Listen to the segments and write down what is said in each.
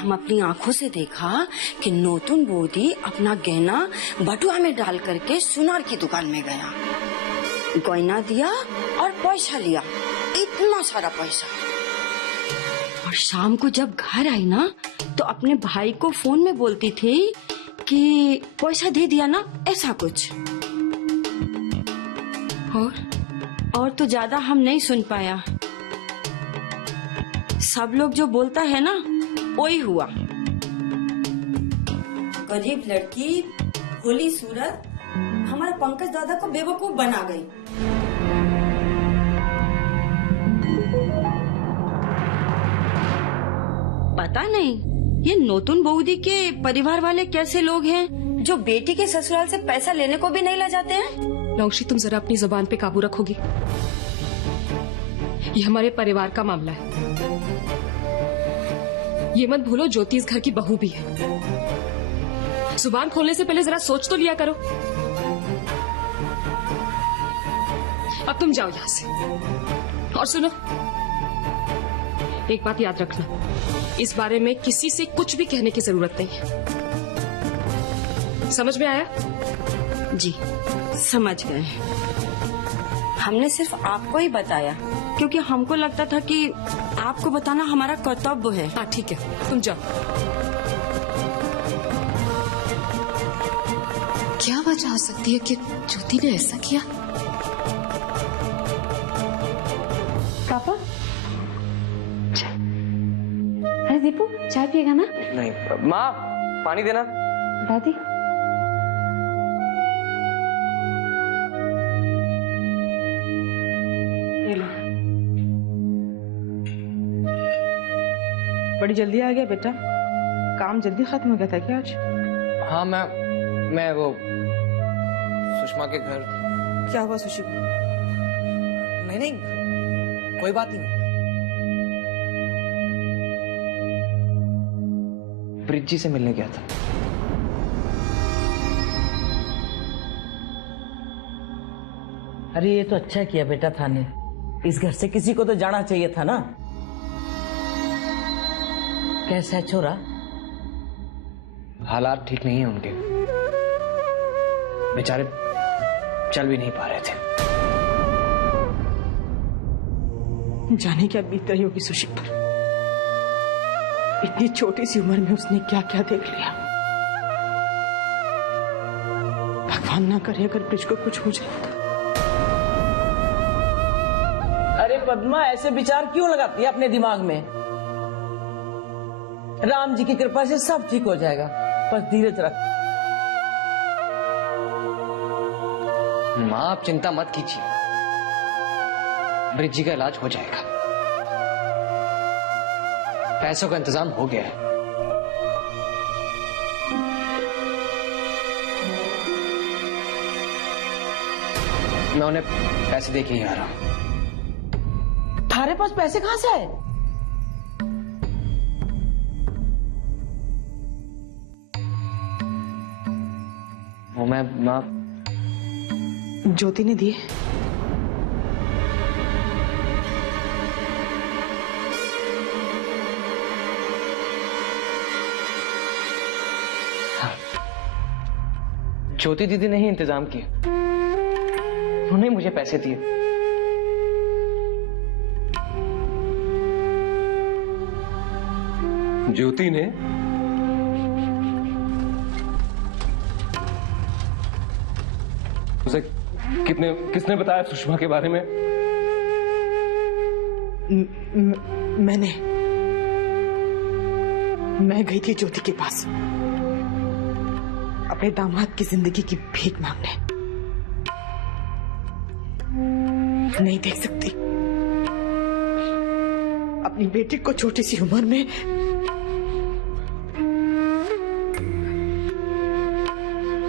हम अपनी आंखों से देखा कि नोतुन बोदी अपना गहना बटुआ में डाल करके सुनार की दुकान में गया, गहना दिया और पैसा लिया, इतना सारा पैसा। और शाम को जब घर आई ना तो अपने भाई को फोन में बोलती थी कि पैसा दे दिया ना, ऐसा कुछ। और तो ज्यादा हम नहीं सुन पाया। सब लोग जो बोलता है ना वही हुआ। गरीब लड़की, भोली सूरत हमारे पंकज दादा को बेवकूफ बना गई। पता नहीं ये नोतुन बऊदी के परिवार वाले कैसे लोग हैं जो बेटी के ससुराल से पैसा लेने को भी नहीं ला जाते हैं। नौशी, तुम जरा अपनी जुबान पे काबू रखोगी? ये हमारे परिवार का मामला है। ये मत भूलो ज्योति इस घर की बहू भी है। जुबान खोलने से पहले जरा सोच तो लिया करो। अब तुम जाओ यहां से। और सुनो, एक बात याद रखना, इस बारे में किसी से कुछ भी कहने की जरूरत नहीं है। समझ में आया? जी समझ गए। हमने सिर्फ आपको ही बताया क्योंकि हमको लगता था कि आपको बताना हमारा कर्तव्य है। हाँ ठीक है, तुम जाओ। क्या वजह हो सकती है कि ज्योति ने ऐसा किया? पापा, अरे दीपू चाय पिएगा ना? नहीं माँ, पानी देना। दादी बड़ी जल्दी आ गया बेटा, काम जल्दी खत्म हो गया था क्या आज? हाँ मैं वो सुषमा के घर। क्या हुआ सुशी को? नहीं कोई बात नहीं। ब्रिज से मिलने गया था। अरे ये तो अच्छा किया बेटा थाने, इस घर से किसी को तो जाना चाहिए था ना। कैसा है छोरा? हालात ठीक नहीं है उनके, बेचारे चल भी नहीं पा रहे थे। जाने क्या बीत रही होगी सुशी पर। इतनी छोटी सी उम्र में उसने क्या क्या देख लिया। भगवान ना करे अगर ब्रिज को कुछ हो जाए तो। अरे पद्मा, ऐसे विचार क्यों लगाती है अपने दिमाग में? राम जी की कृपा से सब ठीक हो जाएगा, बस धीरज रख। माँ आप चिंता मत कीजिए, ब्रिज जी का इलाज हो जाएगा। पैसों का इंतजाम हो गया है। मैं उन्हें पैसे दे के ही आ रहा हूं। थारे पास पैसे कहां से आए? वो मैं माँ ज्योति ने दिए। ज्योति दीदी ने ही इंतजाम किया, उन्होंने मुझे पैसे दिए। ज्योति ने? उसे किसने बताया सुषमा के बारे में? मैं गई थी ज्योति के पास अपने दामाद की जिंदगी की भीख मांगने। नहीं देख सकती अपनी बेटी को छोटी सी उम्र में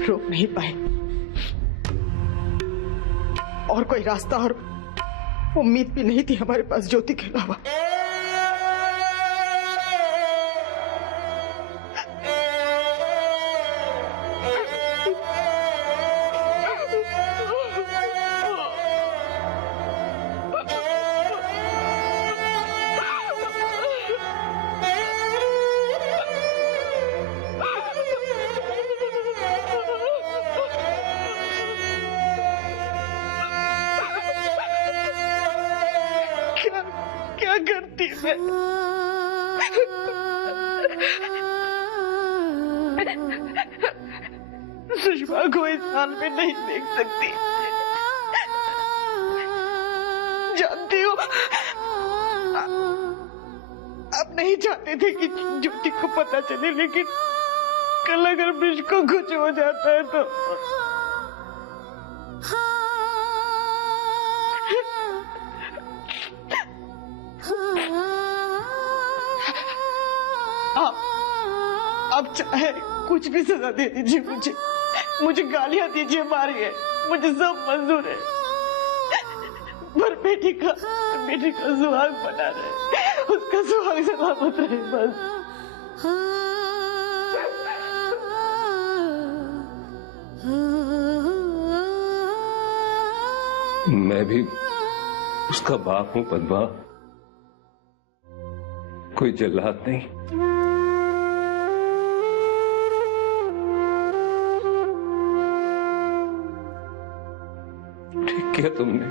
रोक नहीं पाए, और कोई रास्ता और उम्मीद भी नहीं थी हमारे पास ज्योति के अलावा। सुषमा को इस हाल में नहीं देख सकती। जानती हो, आप नहीं चाहते थे कि ज्योति को पता चले, लेकिन कल अगर ब्रिज को कुछ हो जाता है तो आप चाहे कुछ भी सजा दे दीजिए, मुझे गालियां दीजिए, मारिए, मुझे सब मंजूर है, पर बेटी का सुहाग बना रहे, उसका सुहाग सलामत रहे बस। मैं भी उसका बाप हूं पद्मा, कोई जल्लाद नहीं। ठीक किया तुमने।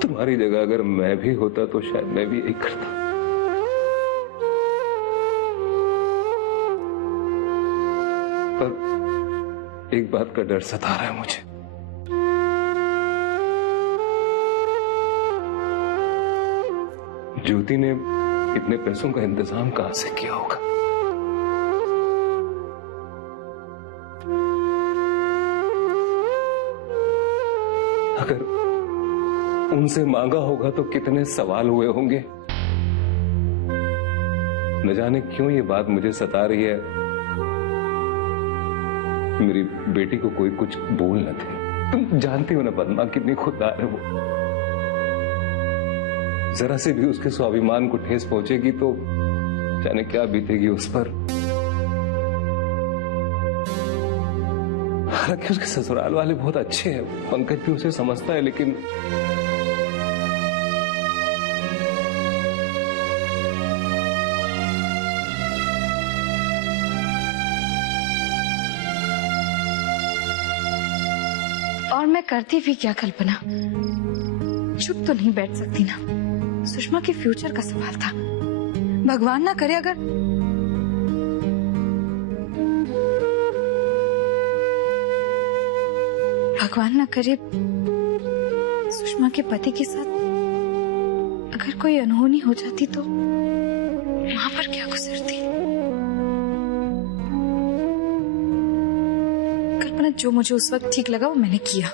तुम्हारी जगह अगर मैं भी होता तो शायद मैं भी यही करता। पर एक बात का डर सता रहा है मुझे। ज्योति ने इतने पैसों का इंतजाम कहां से किया होगा? अगर उनसे मांगा होगा तो कितने सवाल हुए होंगे। न जाने क्यों ये बात मुझे सता रही है। मेरी बेटी को कोई कुछ बोल न दे। तुम जानती हो ना पद्मा, कितनी खुददार है वो। जरा से भी उसके स्वाभिमान को ठेस पहुंचेगी तो जाने क्या बीतेगी उस पर। हालांकि उसके ससुराल वाले बहुत अच्छे हैं, पंकज भी उसे समझता है, लेकिन और मैं करती भी क्या कल्पना, चुप तो नहीं बैठ सकती ना। सुषमा के फ्यूचर का सवाल था। भगवान ना करे अगर सुषमा के पति के साथ अगर कोई अनहोनी हो जाती तो वहां पर क्या गुजरती। कल्पना, जो मुझे उस वक्त ठीक लगा वो मैंने किया,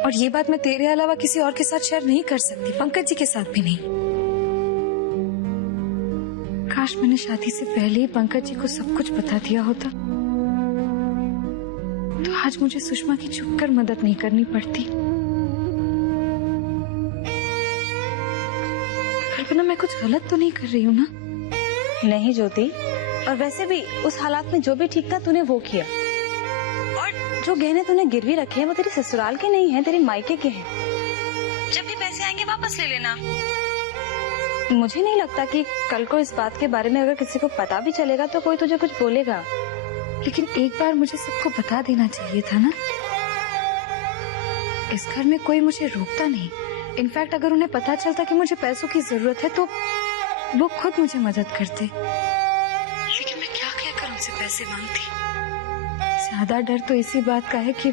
और ये बात मैं तेरे अलावा किसी और के साथ शेयर नहीं कर सकती, पंकज जी के साथ भी नहीं। काश मैंने शादी से पहले ही पंकज जी को सब कुछ बता दिया होता, तो आज मुझे सुषमा की छुपकर मदद नहीं करनी पड़ती। कल्पना, मैं कुछ गलत तो नहीं कर रही हूँ ना? नहीं ज्योति, और वैसे भी उस हालात में जो भी ठीक था तूने वो किया। और जो गहने तूने गिरवी रखे हैं वो तेरे ससुराल के नहीं हैं, तेरे मायके के हैं। जब भी पैसे आएंगे वापस ले लेना। मुझे नहीं लगता कि कल को इस बात के बारे में अगर किसी को पता भी चलेगा तो कोई तुझे कुछ बोलेगा। लेकिन एक बार मुझे सबको बता देना चाहिए था ना। इस घर में कोई मुझे रोकता नहीं। इनफैक्ट अगर उन्हें पता चलता कि मुझे पैसों की जरूरत है तो वो खुद मुझे मदद करते। लेकिन मैं क्या कहकर उनसे पैसे मांगती। ज्यादा डर तो इसी बात का है कि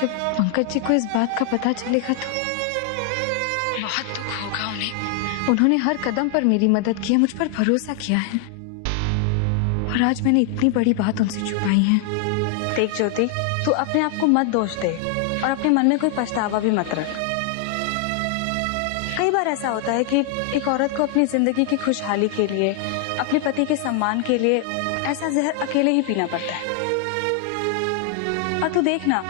जब पंकज जी को इस बात का पता चलेगा तो बहुत दुख होगा उन्हें। उन्होंने हर कदम पर मेरी मदद की है, मुझ पर भरोसा किया है, और आज मैंने इतनी बड़ी बात उनसे छुपाई है। देख ज्योति, तू अपने आप को मत दोष दे और अपने मन में कोई पछतावा भी मत रख। कई बार ऐसा होता है कि एक औरत को अपनी जिंदगी की खुशहाली के लिए, अपने पति के सम्मान के लिए ऐसा जहर अकेले ही पीना पड़ता है। और तू देखना,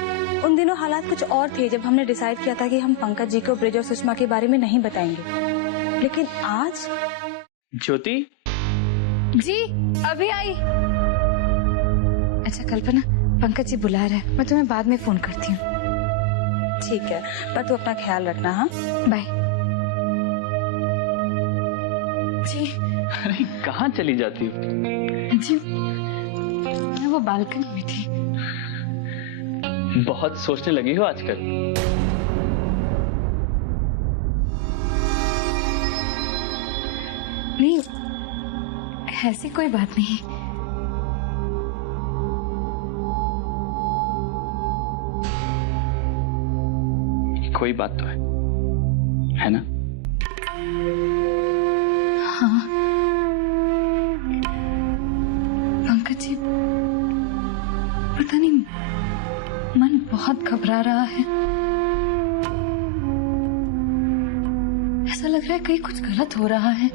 उन दिनों हालात कुछ और थे जब हमने डिसाइड किया था कि हम पंकज जी को ब्रिज और सुषमा के बारे में नहीं बताएंगे, लेकिन आज। ज्योति जी अभी आई। अच्छा कल्पना, पंकज जी बुला रहे हैं, मैं तुम्हें बाद में फोन करती हूँ। ठीक है, पर तू अपना ख्याल रखना। हाँ, बाय। जी अरे कहाँ चली जाती हो? जी मैं वो बालकनी में थी। बहुत सोचने लगी हो आजकल। नहीं, ऐसी कोई बात नहीं। कोई बात तो है ना? हाँ पंकज जी, पता नहीं मन बहुत घबरा रहा है। ऐसा लग रहा है कहीं कुछ गलत हो रहा है।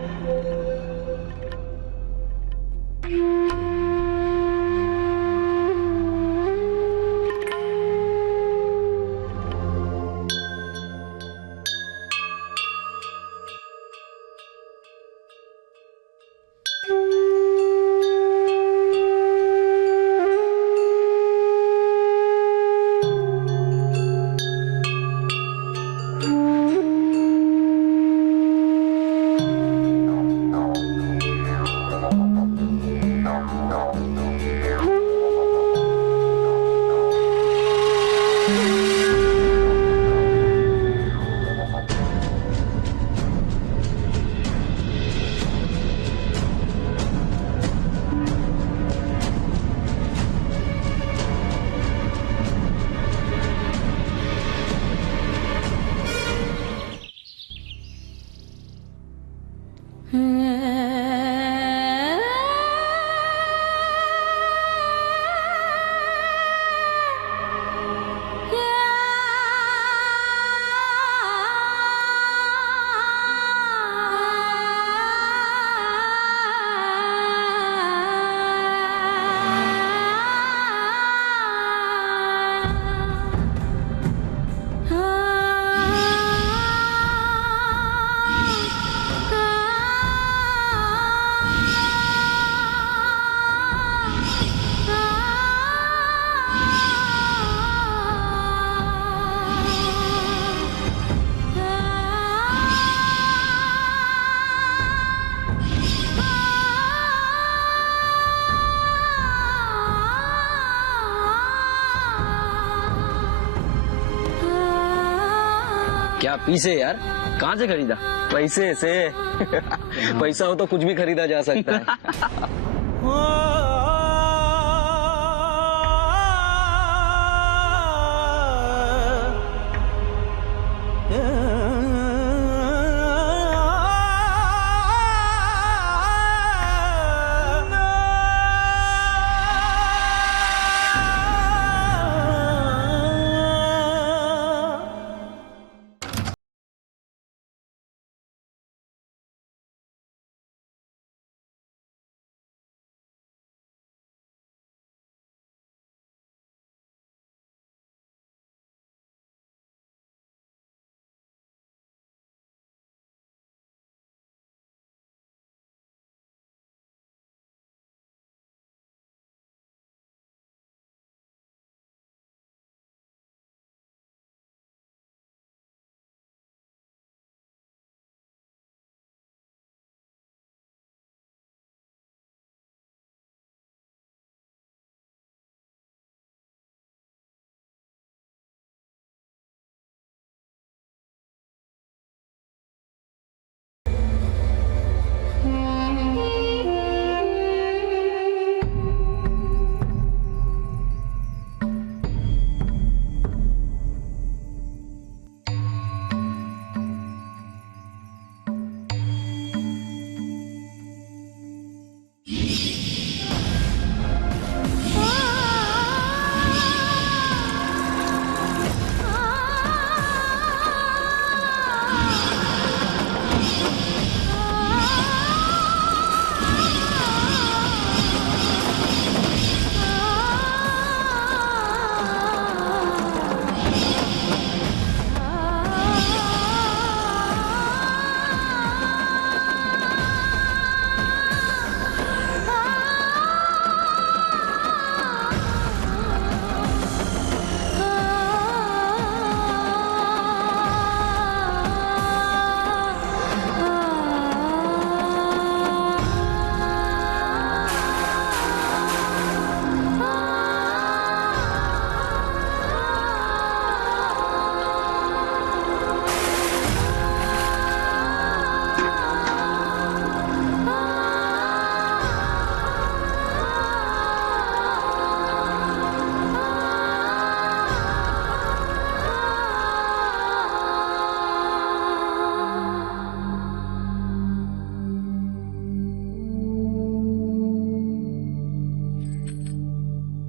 क्या पीसे यार, कहाँ से खरीदा? पैसे से पैसा हो तो कुछ भी खरीदा जा सकता है।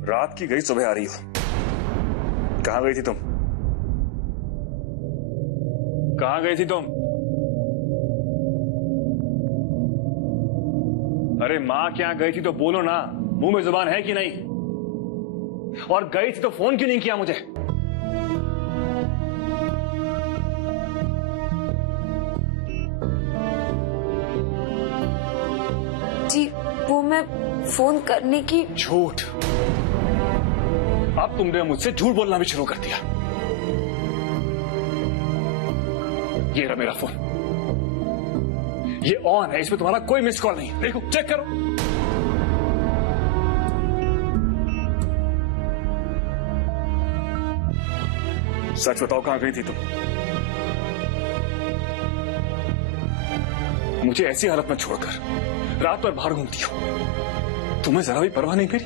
रात की गई सुबह आ रही हो। कहाँ गई थी तुम? कहाँ गई थी तुम? अरे माँ क्या गई थी तो बोलो ना, मुंह में जुबान है कि नहीं? और गई थी तो फोन क्यों नहीं किया मुझे? जी वो मैं फोन करने की। झूठ। अब तुमने मुझसे झूठ बोलना भी शुरू कर दिया। ये रहा मेरा फोन, ये ऑन है, इसमें तुम्हारा कोई मिस कॉल नहीं। देखो चेक करो। सच बताओ कहां गई थी तुम? मुझे ऐसी हालत में छोड़कर रात भर बाहर घूमती हो, तुम्हें जरा भी परवाह नहीं मेरी?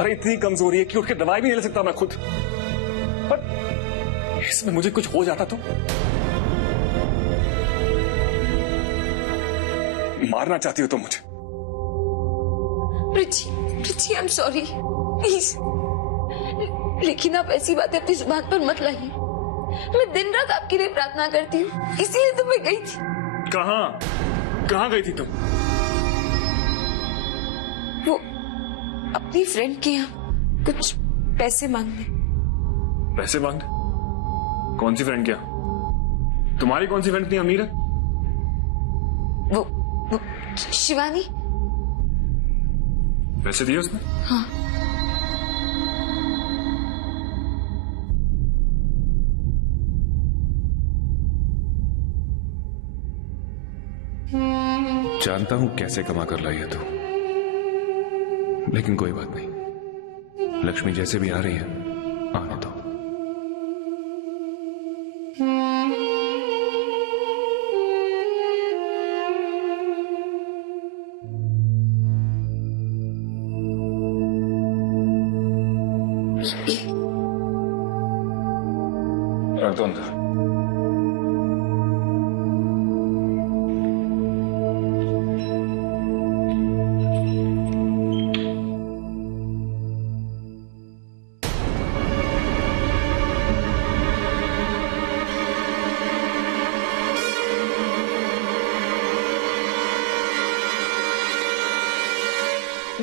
अरे इतनी कमजोरी है कि उठ के दवाई भी नहीं ले सकता मैं खुद, पर इसमें मुझे कुछ हो जाता तो मारना चाहती हो तुम मुझे? Pretty I am sorry please, लेकिन आप ऐसी बातें अपनी जुबान पर मत लाइए। मैं दिन रात आपके लिए प्रार्थना करती हूँ, इसीलिए तो मैं गई थी। कहाँ गई थी तुम? वो अपनी फ्रेंड के यहाँ कुछ पैसे मांगने। पैसे मांगने? कौन सी फ्रेंड? क्या तुम्हारी कौन सी फ्रेंड इतनी अमीर है? वो शिवानी। पैसे दिए उसने? हाँ। जानता हूं कैसे कमा कर लाई है तू, लेकिन कोई बात नहीं, लक्ष्मी जैसे भी आ रही है आने दो। रख दो अंदर।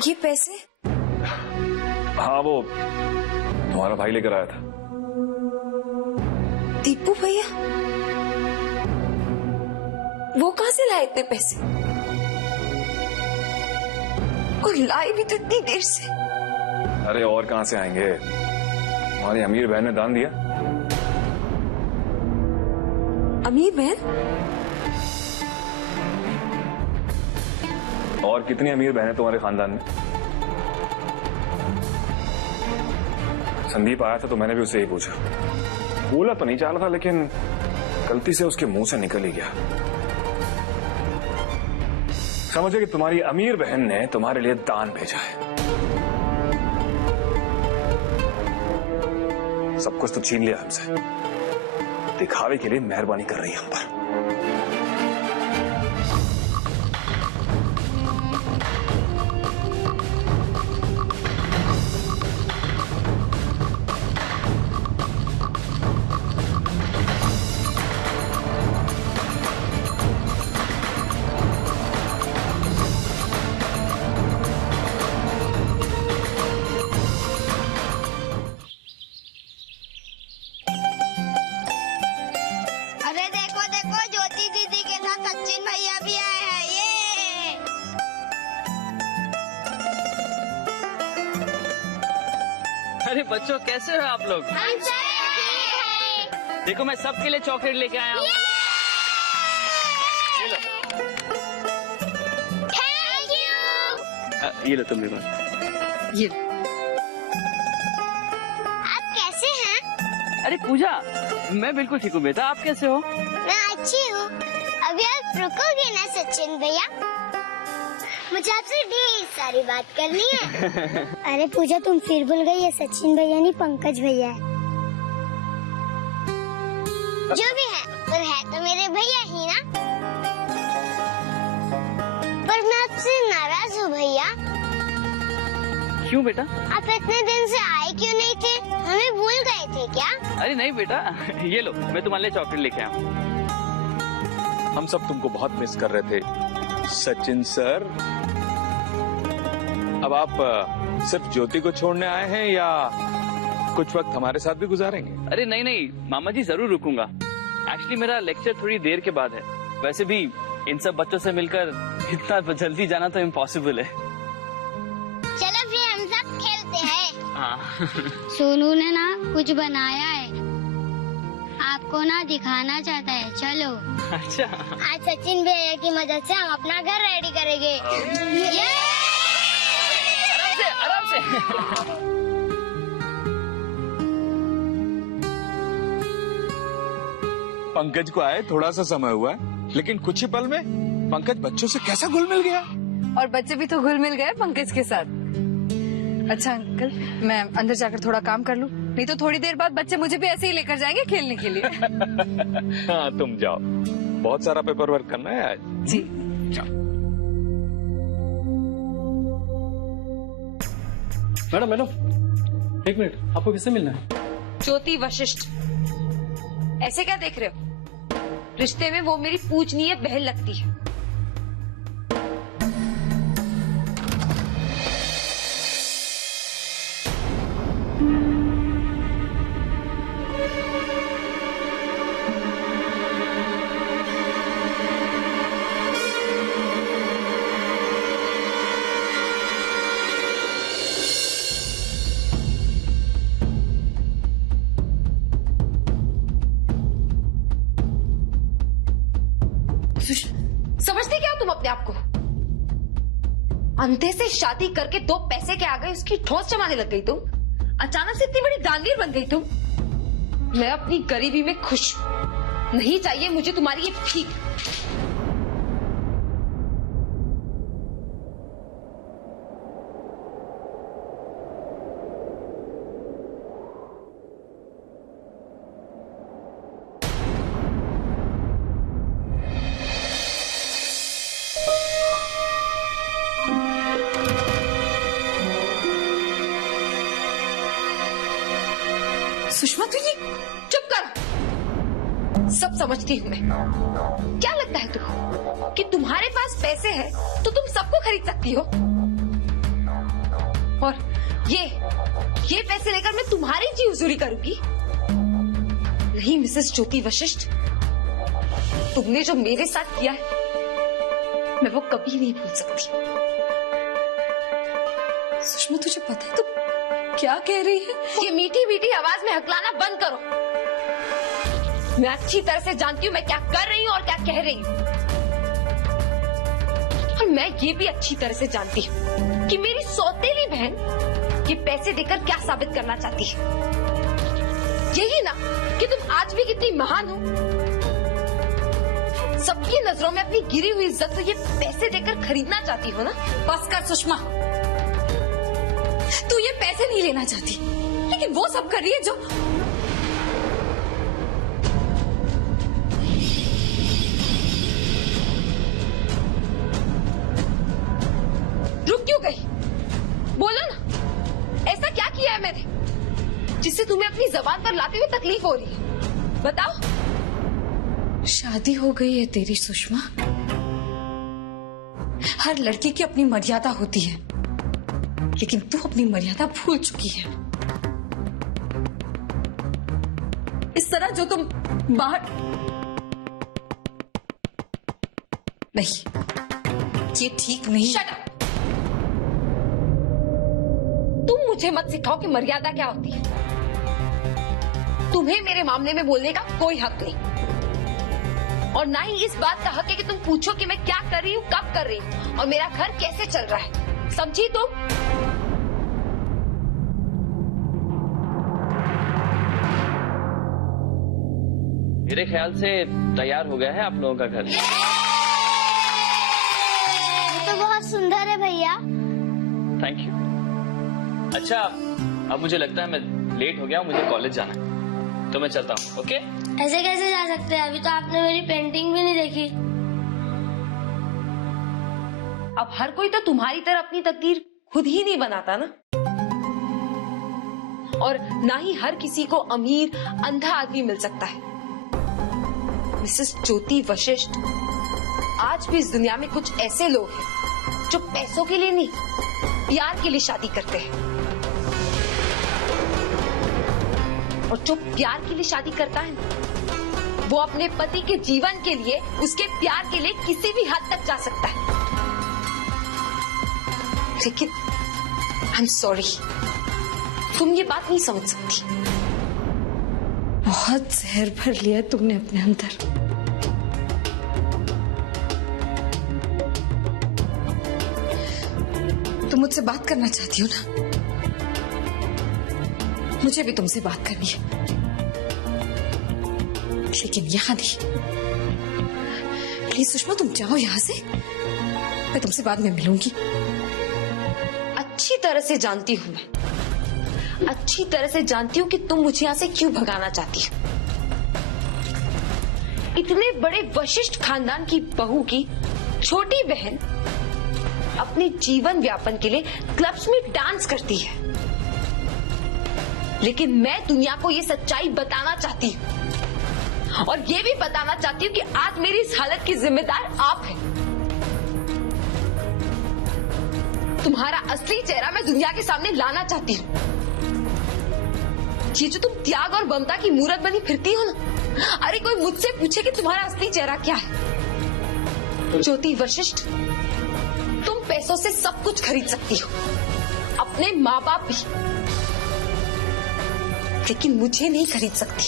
ये पैसे? हाँ वो तुम्हारा भाई लेकर आया था। दीपू भैया? वो कहां से लाए इतने पैसे? और लाए भी तो इतनी देर से। अरे और कहां से आएंगे, हमारी अमीर बहन ने दान दिया। अमीर बहन? और कितनी अमीर बहन है तुम्हारे खानदान में? संदीप आया था तो मैंने भी उससे ही पूछा, बोला तो नहीं चाह रहा था, लेकिन गलती से उसके मुंह से निकल ही गया। समझे कि तुम्हारी अमीर बहन ने तुम्हारे लिए दान भेजा है। सब कुछ तो छीन लिया हमसे, दिखावे के लिए मेहरबानी कर रही है हम पर। अरे बच्चों कैसे हो आप लोग? देखो मैं सबके लिए चॉकलेट लेके आया हूँ। ये लो तुम भी बात। ये आप कैसे हैं? अरे पूजा, मैं बिल्कुल ठीक हूँ बेटा, आप कैसे हो? मैं अच्छी हूँ। अभी आप रुकोगे ना सचिन भैया? मुझे आपसे ढेर सारी बात करनी है। अरे पूजा तुम फिर भूल गई, ये सचिन भैया नहीं पंकज भैया है। जो भी है पर है तो मेरे भैया ही ना। पर मैं आपसे नाराज हूँ भैया। क्यों बेटा? आप इतने दिन से आए क्यों नहीं थे? हमें भूल गए थे क्या? अरे नहीं बेटा, ये लो मैं तुम्हारे लिए चॉकलेट लेके आया हूँ। हम सब तुमको बहुत मिस कर रहे थे सचिन सर। अब आप सिर्फ ज्योति को छोड़ने आए हैं या कुछ वक्त हमारे साथ भी गुजारेंगे? अरे नहीं नहीं मामा जी, जरूर रुकूंगा। एक्चुअली मेरा लेक्चर थोड़ी देर के बाद है। वैसे भी इन सब बच्चों से मिलकर इतना जल्दी जाना तो इम्पॉसिबल है। चलो फिर हम सब खेलते हैं। हाँ। सोनू ने ना कुछ बनाया है, आपको ना दिखाना चाहता है। चलो। अच्छा। आज सचिन भैया की मदद से हम अपना घर रेडी करेंगे। आराम से। पंकज को आए थोड़ा सा समय हुआ है, लेकिन कुछ ही पल में पंकज बच्चों से कैसा घुल मिल गया। और बच्चे भी तो घुल मिल गए पंकज के साथ। अच्छा अंकल, मैं अंदर जाकर थोड़ा काम कर लूं, नहीं तो थोड़ी देर बाद बच्चे मुझे भी ऐसे ही लेकर जाएंगे खेलने के लिए। हाँ तुम जाओ, बहुत सारा पेपर वर्क करना है आज। जी जाओ। मैडम मैडम, एक मिनट, आपको किससे मिलना है? ज्योति वशिष्ठ। ऐसे क्या देख रहे हो? रिश्ते में वो मेरी पूजनीय बहन लगती है। समझते क्या हो तुम अपने आप को? अंधे से शादी करके 2 पैसे के आ गए, उसकी ठोस जमाने लग गई तुम। अचानक से इतनी बड़ी दानवीर बन गई तुम। मैं अपनी गरीबी में खुश हूं। नहीं चाहिए मुझे तुम्हारी ये भीख। सुषमा तू ये चुप कर। सब समझती हूँ मैं। क्या लगता है तुमको कि तुम्हारे पास पैसे हैं तो तुम सबको खरीद सकती हो? और ये पैसे लेकर मैं तुम्हारी जी हुजूरी करूंगी? नहीं मिसेस ज्योति वशिष्ठ, तुमने जो मेरे साथ किया है मैं वो कभी नहीं भूल सकती। सुषमा तुझे पता है तू क्या कह रही है? ये मीठी मीठी आवाज में हकलाना बंद करो। मैं अच्छी तरह से जानती हूँ मैं क्या कर रही हूँ और क्या कह रही हूँ। और मैं ये भी अच्छी तरह से जानती हूँ कि मेरी सौतेली बहन ये पैसे देकर क्या साबित करना चाहती है। यही ना कि तुम आज भी कितनी महान हो। सबकी नजरों में अपनी गिरी हुई इज्जत को ये पैसे देकर खरीदना चाहती हो ना? बस कर सुषमा, तू ये पैसे नहीं लेना चाहती, लेकिन वो सब कर रही है जो रुक क्यों गई? बोलो ना, ऐसा क्या किया है मैंने जिससे तुम्हें अपनी जबान पर लाते हुए तकलीफ हो रही है? बताओ। शादी हो गई है तेरी सुषमा। हर लड़की की अपनी मर्यादा होती है, लेकिन तू अपनी मर्यादा भूल चुकी है। इस तरह जो तुम बाहर नहीं, ये ठीक नहीं। Shut up! तुम मुझे मत सिखाओ कि मर्यादा क्या होती है। तुम्हें मेरे मामले में बोलने का कोई हक नहीं, और ना ही इस बात का हक है कि तुम पूछो कि मैं क्या कर रही हूँ, कब कर रही हूँ और मेरा घर कैसे चल रहा है। समझी तुम? मेरे ख्याल से तैयार हो गया है आप लोगों का घर। ये तो बहुत सुंदर है भैया। Thank you. अच्छा, अब मुझे लगता है मैं लेट हो गया हूँ, मुझे कॉलेज जाना है, तो मैं चलता हूँ। ओके? ऐसे कैसे जा सकते हैं? अभी तो आपने मेरी पेंटिंग भी नहीं देखी। अब हर कोई तो तुम्हारी तरह अपनी तकदीर खुद ही नहीं बनाता ना। और ना ही हर किसी को अमीर अंधा आदमी मिल सकता है। मिसेस ज्योति वशिष्ठ, आज भी इस दुनिया में कुछ ऐसे लोग हैं जो पैसों के लिए नहीं, प्यार के लिए शादी करते हैं। और जो प्यार के लिए शादी करता है ना, वो अपने पति के जीवन के लिए, उसके प्यार के लिए किसी भी हद तक जा सकता है। लेकिन आई एम सॉरी, तुम ये बात नहीं समझ सकती। बहुत जहर भर लिया तुमने अपने अंदर। तुम मुझसे बात करना चाहती हो ना? मुझे भी तुमसे बात करनी है, लेकिन यहाँ नहीं। प्लीज सुषमा, तुम जाओ यहाँ से, मैं तुमसे बाद में मिलूंगी। अच्छी तरह से जानती हूँ मैं, अच्छी तरह से जानती हूँ कि तुम मुझे यहाँ से क्यों भगाना चाहती हो। इतने बड़े वशिष्ठ खानदान की बहू की छोटी बहन अपने जीवन व्यापन के लिए क्लब्स में डांस करती है, लेकिन मैं दुनिया को ये सच्चाई बताना चाहती हूँ, और ये भी बताना चाहती हूँ कि आज मेरी इस हालत की जिम्मेदार आप हैं। तुम्हारा असली चेहरा मैं दुनिया के सामने लाना चाहती हूँ। ये जो तुम त्याग और ममता की मूरत बनी फिरती हो ना, अरे कोई मुझसे पूछे कि तुम्हारा असली चेहरा क्या है। ज्योति वशिष्ठ, तुम पैसों से सब कुछ खरीद सकती हो, अपने माँ बाप भी, लेकिन मुझे नहीं खरीद सकती।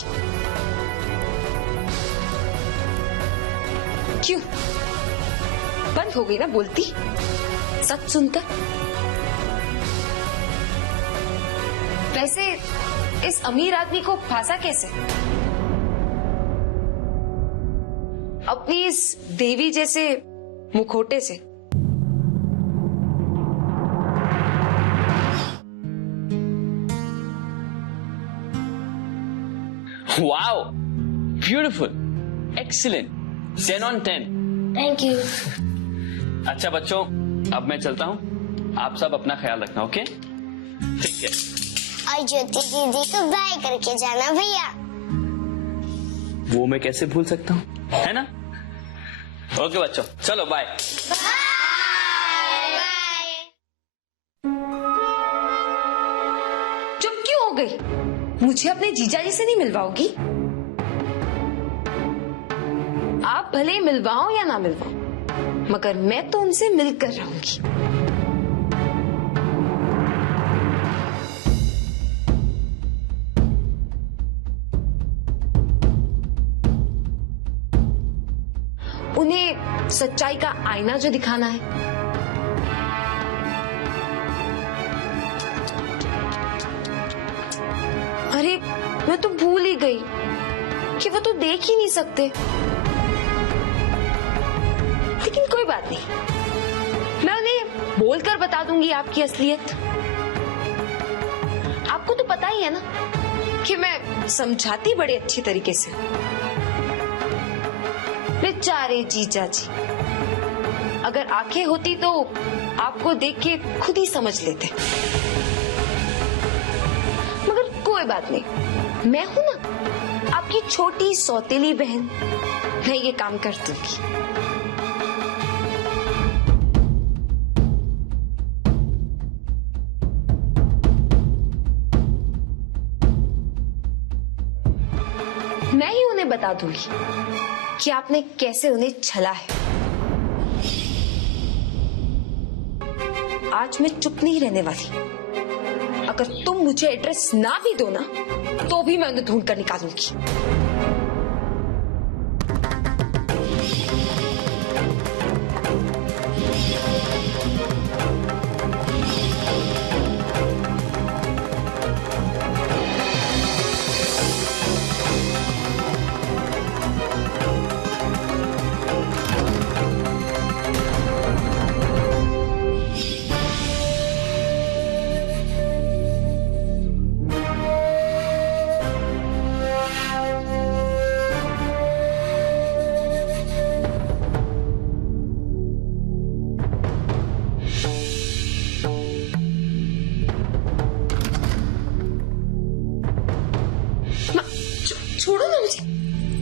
क्यों? बंद हो गई ना बोलती सच सुनकर? वैसे इस अमीर आदमी को फांसा कैसे? अपनी इस देवी जैसे मुखौटे से। Wow, beautiful, excellent, 10 on 10। Thank you. अच्छा बच्चों, अब मैं चलता हूँ, आप सब अपना ख्याल रखना, ओके? ठीक है। और ज्योति दीदी को बाय करके जाना भैया। वो मैं कैसे भूल सकता हूँ, है ना? ओके बच्चों, चलो बाय। चुप क्यों हो गई? मुझे अपने जीजाजी से नहीं मिलवाओगी? आप भले मिलवाओ या ना मिलवाओ, मगर मैं तो उनसे मिलकर रहूंगी। उन्हें सच्चाई का आईना जो दिखाना है, अरे मैं तो भूल ही गई कि वो तो देख ही नहीं सकते। लेकिन कोई बात नहीं, मैं उन्हें बोलकर बता दूंगी आपकी असलियत। आपको तो पता ही है ना कि मैं समझाती बड़े अच्छी तरीके से। बेचारे जीजा जी, अगर आंखें होती तो आपको देख के खुद ही समझ लेते। मगर कोई बात नहीं, मैं हूं ना आपकी छोटी सौतेली बहन, मैं ये काम कर दूंगी। मैं ही उन्हें बता दूंगी कि आपने कैसे उन्हें छला है। आज मैं चुप नहीं रहने वाली। अगर तुम मुझे एड्रेस ना भी दो ना, तो भी मैं उन्हें ढूंढ कर निकालूंगी।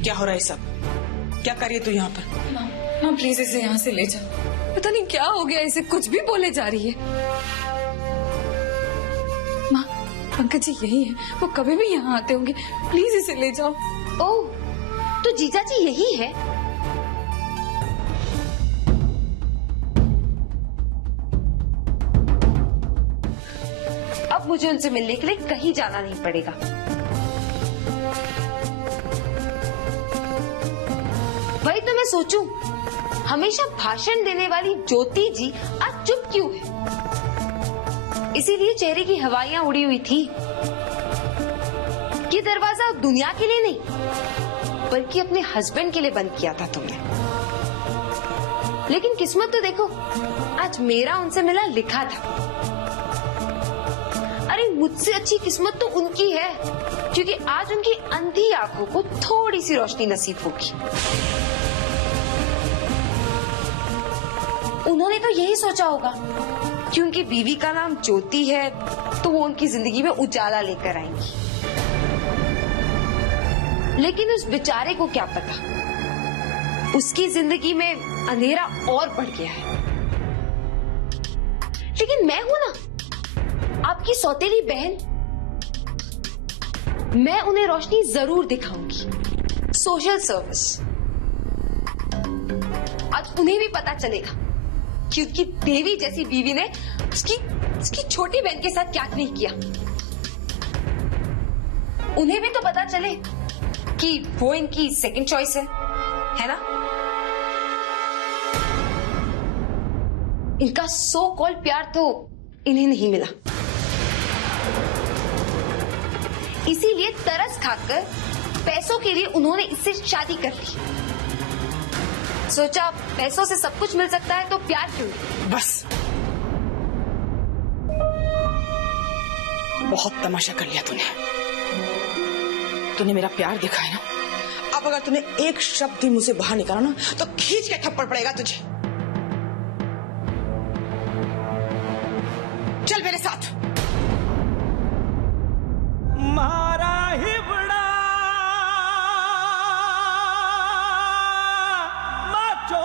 क्या हो रहा है सब? क्या कर रही है तू यहाँ पर? माँ प्लीज इसे यहाँ से ले जाओ। पता नहीं क्या हो गया, इसे कुछ भी बोले जा रही है। माँ पंकज जी यही है, वो कभी भी यहाँ आते होंगे, प्लीज इसे ले जाओ। ओह, तो जीजा जी यही है? अब मुझे उनसे मिलने के लिए कहीं जाना नहीं पड़ेगा। वही तो मैं सोचूं, हमेशा भाषण देने वाली ज्योति जी आज चुप क्यों है? इसीलिए चेहरे की हवाइयां उड़ी हुई थी। ये दरवाजा दुनिया के लिए नहीं, बल्कि अपने हस्बैंड के लिए बंद किया था तुमने। लेकिन किस्मत तो देखो, आज मेरा उनसे मिला लिखा था। अरे मुझसे अच्छी किस्मत तो उनकी है, क्योंकि आज उनकी अंधी आंखों को थोड़ी सी रोशनी नसीब होगी। उन्होंने तो यही सोचा होगा कि उनकी बीवी का नाम ज्योति है, तो वो उनकी जिंदगी में उजाला लेकर आएंगी। लेकिन उस बेचारे को क्या पता, उसकी जिंदगी में अंधेरा और बढ़ गया है। लेकिन मैं हूं ना, आपकी सौतेली बहन, मैं उन्हें रोशनी जरूर दिखाऊंगी। Social service. आज उन्हें भी पता चलेगा कि उसकी देवी जैसी बीवी ने उसकी छोटी बहन के साथ क्या नहीं किया। उन्हें भी तो पता चले कि वो इनकी सेकंड चॉइस है ना? इनका सो कॉल प्यार तो इन्हें नहीं मिला, इसीलिए तरस खाकर पैसों के लिए उन्होंने इससे शादी कर ली। सोचा पैसों से सब कुछ मिल सकता है तो प्यार क्यों नहीं? बस बहुत तमाशा कर लिया तूने मेरा प्यार देखा है ना। अब अगर तूने एक शब्द भी मुझसे बाहर निकाला ना, तो खींच के थप्पड़ पड़ेगा तुझे। चल मेरे साथ। मारा ही बड़ा माचो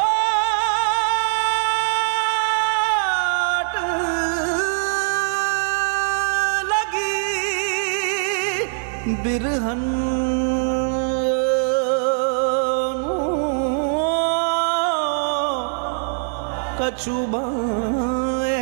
लगी बिरहन कछुबाए